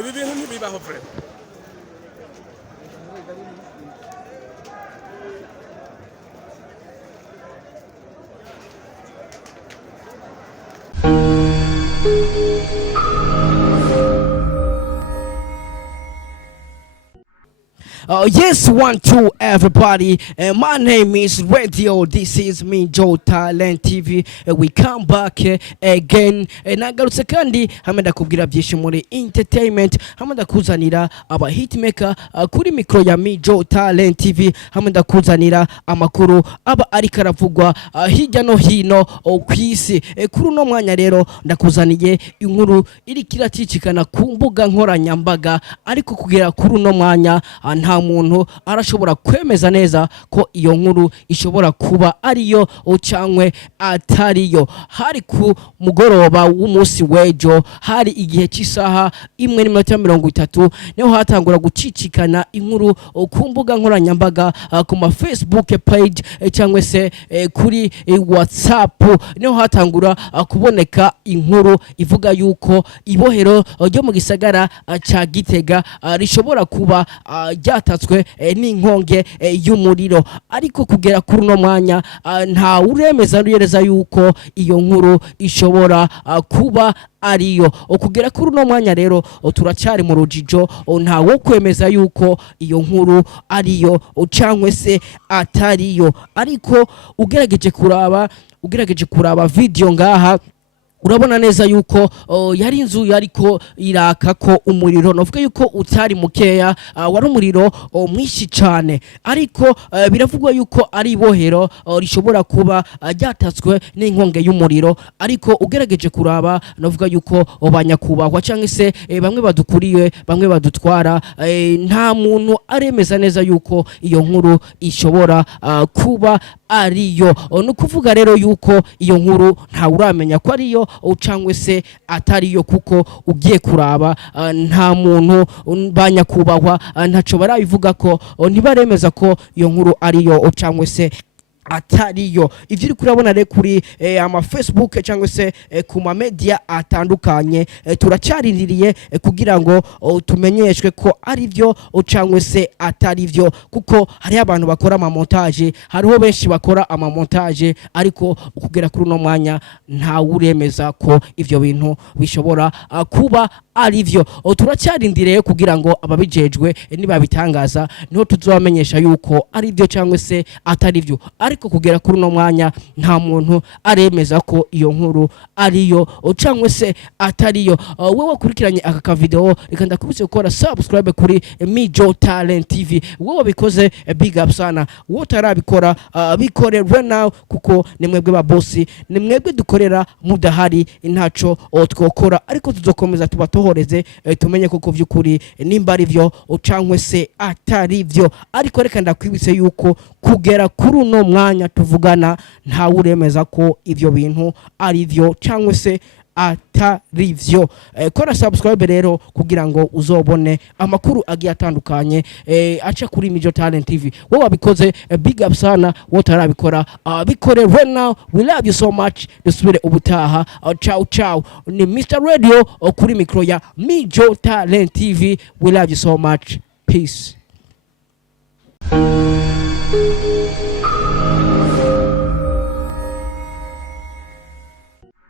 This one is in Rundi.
ibi bintu ntibibaho vrema. Yes, 1, 2, everybody. My name is Radio. This is Mijo Talent TV. We come back again. Nagarutse kandi hamenda kubwira byinshi muri entertainment. Hamenda kuzanira aba hitmaker kuri mikro ya Mijo Talent TV. Hamenda kuzanira amakuru aba ari karavugwa hirya no hino kwisi. Kuri uno mwanya rero ndakuzaniye inkuru iri kiracicikana ku mbuga nkoranyambaga, ariko kugera kuri uno mwanya nta muntu arashobora kwemeza neza ko iyo nkuru ishobora kuba ariyo cyangwe atariyo. Hari ku mugoroba w'umunsi wejo, hari igihe cy'isaha 1:30 niho hatangura gucicikana inkuru ku mbuga nkoranyambaga, ku ma Facebook page cyangwe se kuri WhatsApp, niho hatangura kuboneka inkuru ivuga yuko ibohero ryo mu gisagara ca Gitega rishobora kuba ryatatswe n'inkonge y'umuriro. Ariko kugera kuri no mwanya nta uremeza ruyereza yuko iyo nkuru ishobora kuba ariyo. Kugera kuri no mwanya rero turacyari mu rujijo, nta wo kwemeza yuko iyo nkuru ariyo cyangwe se atariyo. Ariko ugerageje kuraba video ngaha urabona neza yuko yari inzu yariko iraka ko umuriro, novuga yuko utari mukeya, wari umuriro mwinshi cyane. Ariko biravugwa yuko ari ibohero rishobora kuba ryatatswe n'inkonge y'umuriro. Ariko ugerageje kuraba novuga yuko banyakubahwa cyangwa se bamwe badukuriye, bamwe badutwara, nta muntu aremeza neza yuko iyo nkuru ishobora kuba ariyo. Nukuvuga rero yuko iyo nkuru nta uramenya ko ariyo cyangwe se atariyo, kuko ugiye kuraba nta muntu banyakubahwa ntaco barabivuga ko ntibaremeza ko iyo nkuru ariyo cyangwe se atariyo. Ivyo uri kurabona rero kuri ama Facebook cyangwa se ku ma media atandukanye, turacarindiriye kugira ngo tumenyeshwe ko ari byo cyangwa se atari byo, kuko hari abantu bakora ama montage, hariho benshi bakora ama montage, ariko kugera kuri no mwanya nta uremeza ko ivyo bintu bishobora kuba ari byo. Turacarindiriye kugira ngo ababijejwe nibabitangaza niho tuzobamenyesha yuko ari byo cyangwa se atari byo. Ariko kugera kuri no mwanya nta muntu aremeza ko iyo nkuru ariyo cyangwa se atariyo. Wewe kurikiranye aka video, reka ndakubise gukora subscribe kuri Mijo Talent TV. Wewe bikoze big up sana, wowe tarabikora bikore right now, kuko nimwebwe ba boss, nimwebwe dukorera mudahari ntaco twokora. Ariko tuzokomeza tubatohoreze tumenye koko vy'ukuri nimba ari byo cyangwa se atari byo. Ariko reka ndakwibitse yuko kugera kuri uno mwanya tuvugana nta uremeza ko ivyo bintu ari byo cyangwa se atari byo. Kora subscribe rero kugira ngo uzobone amakuru agiye atandukanye aca kuri Mijo Talent TV. Wowe wabikoze big up sana, wowe tarabikora bikore right now. We love you so much. Dusubire ubutaha. Ciao ciao. Ni Mr. Radio kuri mikro ya Mijo Talent TV. We love you so much. Peace.